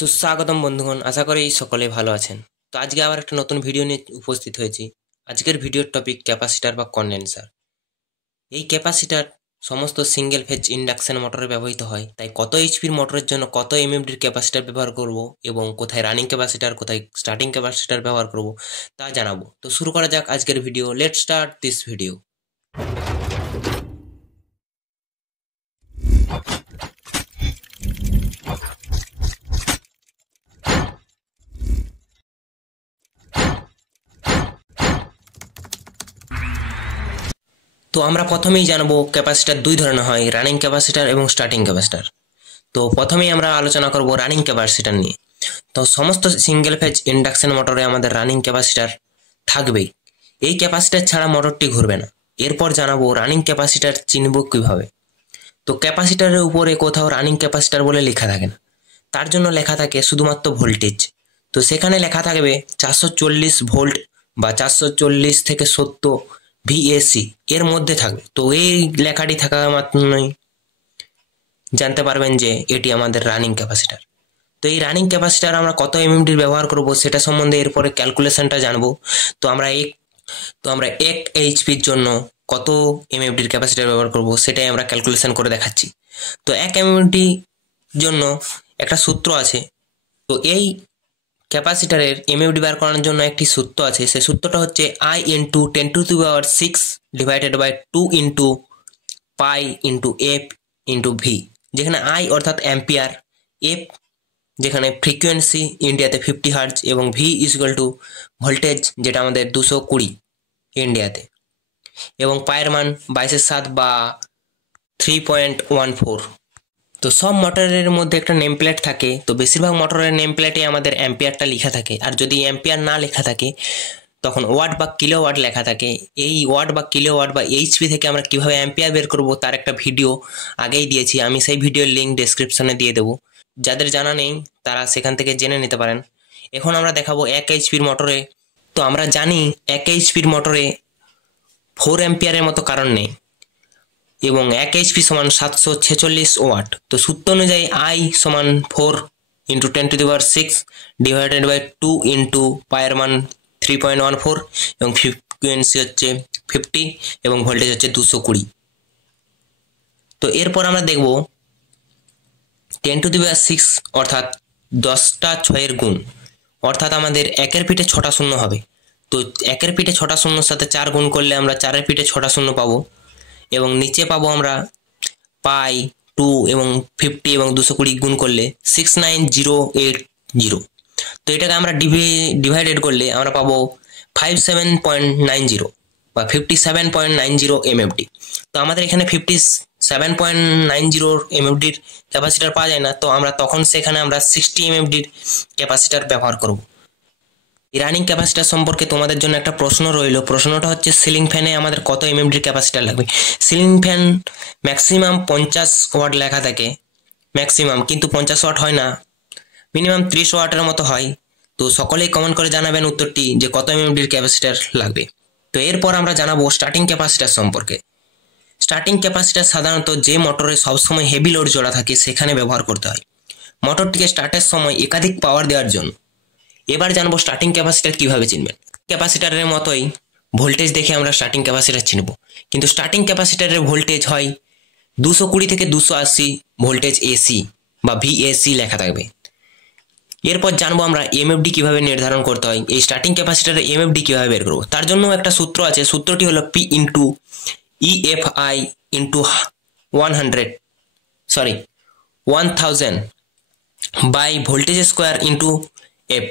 সুস্বাগতম বন্ধুগণ, আশা করি সকলে ভালো আছেন। তো আজকে আবার একটা নতুন ভিডিও নিয়ে উপস্থিত হয়েছি। আজকের ভিডিওর টপিক ক্যাপাসিটার বা কন্ডেন্সার। এই ক্যাপাসিটার সমস্ত সিঙ্গেল ফেজ ইন্ডাকশন মোটরে ব্যবহৃত হয়। তাই কত এইচপির মোটরের জন্য কত এমএমডির ক্যাপাসিটার ব্যবহার করব এবং কোথায় রানিং ক্যাপাসিটার কোথায় স্টার্টিং ক্যাপাসিটার ব্যবহার করব তা জানাবো। তো শুরু করা যাক আজকের video. Let's start this video. তো আমরা প্রথমেই জানবো ক্যাপাসিটার দুই ধরনের হয়, রানিং ক্যাপাসিটার এবং স্টার্টিং ক্যাপাসিটার। তো প্রথমেই আমরা আলোচনা করব রানিং ক্যাপাসিটার নিয়ে। তো সমস্ত সিঙ্গেল ফেজ ইন্ডাকশন মোটরে আমাদের রানিং ক্যাপাসিটার থাকবেই। এই ক্যাপাসিটার ছাড়া মোটরটি ঘুরবে না। এরপর জানাবো রানিং ক্যাপাসিটার চিনব কিভাবে। তো ক্যাপাসিটারের উপরে কোথাও রানিং ক্যাপাসিটার বলে লেখা থাকে না, তার জন্য লেখা থাকে শুধুমাত্র ভোল্টেজ। তো সেখানে লেখা থাকবে 440 ভোল্ট বা 440 থেকে 70 ভিএসি এর মধ্যে থাকবে। তো এই লেখাটি থাকা মাত্রই জানতে পারবেন যে এটি আমাদের রানিং ক্যাপাসিটার। তো এই রানিং ক্যাপাসিটার আমরা কত এমএমডির ব্যবহার করব সেটা সম্বন্ধে এরপরে ক্যালকুলেশনটা জানবো। তো আমরা এক এইচপির জন্য কত এমএমডির ক্যাপাসিটার ব্যবহার করব সেটাই আমরা ক্যালকুলেশন করে দেখাচ্ছি। তো এক এমএমডির জন্য একটা সূত্র আছে। তো এই ক্যাপাসিটারের এমএমডি বার করার জন্য একটি সূত্র আছে। সেই সূত্রটা হচ্ছে I into 10⁶ divided by 2 into pi into F into V, যেখানে I অর্থাৎ অ্যাম্পিয়ার, এফ যেখানে ফ্রিকোয়েন্সি ইন্ডিয়াতে 50 হার্জ এবং ভি ইকুয়াল টু ভোল্টেজ যেটা আমাদের 220 ইন্ডিয়াতে, এবং পায়ের মান 22/7 বা 3.14। তো সব মোটরের মধ্যে একটা নেম প্লেট থাকে। তো বেশিরভাগ মোটরের নেম প্লেটে আমাদের অ্যাম্পিয়ারটা লেখা থাকে, আর যদি অ্যাম্পিয়ার না লেখা থাকে তখন ওয়াট বা কিলোওয়াট লেখা থাকে। এই ওয়াট বা কিলোওয়াট বা এইচপি থেকে আমরা কিভাবে অ্যাম্পিয়ার বের করব তার একটা ভিডিও আগেই দিয়েছি, আমি সেই ভিডিওর লিঙ্ক ডেসক্রিপশনে দিয়ে দেবো। যাদের জানা নেই তারা সেখান থেকে জেনে নিতে পারেন। এখন আমরা দেখাবো এক এইচপির মোটরে। তো আমরা জানি এক এইচপির মোটরে 4 অ্যাম্পিয়ারের মতো কারেন্ট নেই এবং 1 এইচপি সমান 746 ওয়াট। তো সূত্র অনুযায়ী I সমান 4 ইন্টু 10⁶ ডিভাইডেড বাই 2 ইন্টু পায়ের মান 3.14 এবং ফ্রিকোয়েন্সি হচ্ছে 50 এবং ভোল্টেজ হচ্ছে 220। তো এরপর আমরা দেখব 10⁶ অর্থাৎ 10টা 6-এর গুণ, অর্থাৎ আমাদের একের পিঠে 6টা শূন্য হবে। তো একের পিঠে 6টা শূন্যর সাথে 4 গুণ করলে আমরা 4-এর পিঠে 6টা শূন্য পাবো, এবং নিচে পাবো আমরা পাই 2 এবং 50 এবং 220 গুণ করলে 69080। তো এটাকে আমরা ডিভাইডেড করলে আমরা পাবো 57.90 বা 57.90 এমএফডি। তো আমাদের এখানে 57.90 এমএফডির ক্যাপাসিটার পাওয়া যায় না, তো আমরা তখন সেখানে আমরা 60 এমএফডির ক্যাপাসিটার ব্যবহার করব। রানিং ক্যাপাসিটার সম্পর্কে তোমাদের জন্য একটা প্রশ্ন রইল। প্রশ্নটা হচ্ছে সিলিং ফ্যানে আমাদের কত এমএমডির ক্যাপাসিটার লাগবে। সিলিং ফ্যান ম্যাক্সিমাম 50 ওয়াট লেখা থাকে, ম্যাক্সিমাম, কিন্তু 50 ওয়াট হয় না, মিনিমাম 30 ওয়াটের মতো হয়। তো সকলেই কমেন্ট করে জানাবেন উত্তরটি যে কত এমএমডির ক্যাপাসিটার লাগবে। তো এরপর আমরা জানাবো স্টার্টিং ক্যাপাসিটার সম্পর্কে। স্টার্টিং ক্যাপাসিটার সাধারণত যে মোটরে সবসময় হেভি লোড জোড়া থাকে সেখানে ব্যবহার করতে হয়, মোটরটিকে স্টার্টের সময় একাধিক পাওয়ার দেওয়ার জন্য। এবার জানবো স্টার্টিং ক্যাপাসিটার কিভাবে চিনবেন। ক্যাপাসিটারের মতোই ভোল্টেজ দেখে আমরা স্টার্টিং ক্যাপাসিটার চিনব, কিন্তু স্টার্টিং ক্যাপাসিটারের ভোল্টেজ হয় 220 থেকে 280 ভোল্টেজ এসি বা ভিএসি লেখা থাকবে। এরপর জানবো আমরা এমএফডি কিভাবে নির্ধারণ করতে হয়, এই স্টার্টিং ক্যাপাসিটারের এমএফডি কিভাবে বের করবো। তার জন্য একটা সূত্র আছে, সূত্রটি হলো P into EFI into 1000 by voltage square into F,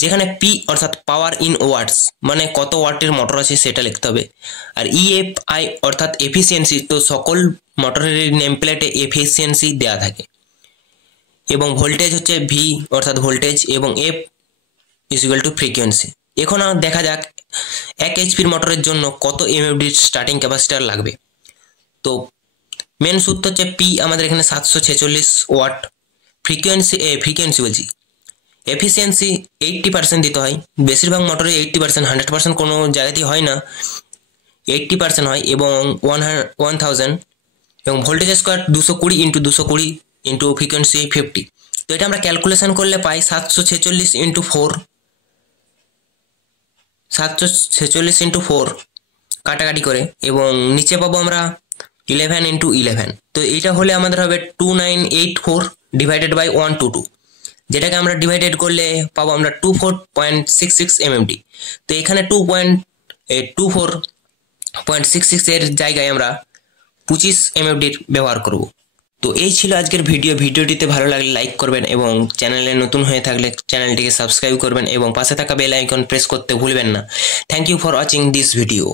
যেখানে পি অর্থাৎ পাওয়ার ইন ওয়াটস, মানে কত ওয়াটের মোটর আছে সেটা লিখতে হবে, আর ইএফআই অর্থাৎ এফিসিয়েন্সি। তো সকল মোটরের নেম প্লেটে এফিসিয়েন্সি দেওয়া থাকে, এবং ভোল্টেজ হচ্ছে ভি অর্থাৎ ভোল্টেজ, এবং এফ ইকুয়াল টু ফ্রিকোয়েন্সি। এখন দেখা যাক 1 এইচপির মোটরের জন্য কত এমএফডির স্টার্টিং ক্যাপাসিটার লাগবে। তো মেন সূত্র হচ্ছে পি আমাদের এখানে 746 ওয়াট, ফ্রিকোয়েন্সি বলছি, এফিসিয়েন্সি 80% দিতে হয়। বেশিরভাগ মোটরে 80%, 100% কোনো জায়গাতেই হয় না, 80% হয়, এবং 1000 এবং ভোল্টেজ স্কোয়ার 220 ইন্টু ফ্রিকোয়েন্সি 50। তো এটা আমরা ক্যালকুলেশন করলে পাই 746 ইন্টু 4, 746 ইন্টু 4 কাটাকাটি করে, এবং নিচে পাবো আমরা 11 ইন্টু 11। তো এইটা হলে আমাদের হবে 2984 ডিভাইডেড বাই 122, যেটাকে আমরা ডিভাইডেড করলে পাবো আমরা 24.66 mm। তো এখানে 24.66 এর জায়গায় আমরা 25 mm ব্যবহার করব। তো এই ছিল আজকের ভিডিওটিতে ভালো লাগলে লাইক করবেন এবং চ্যানেলে নতুন হয়ে থাকলে চ্যানেলটিকে সাবস্ক্রাইব করবেন এবং পাশে থাকা বেল আইকন প্রেস করতে ভুলবেন না। Thank you for watching this video.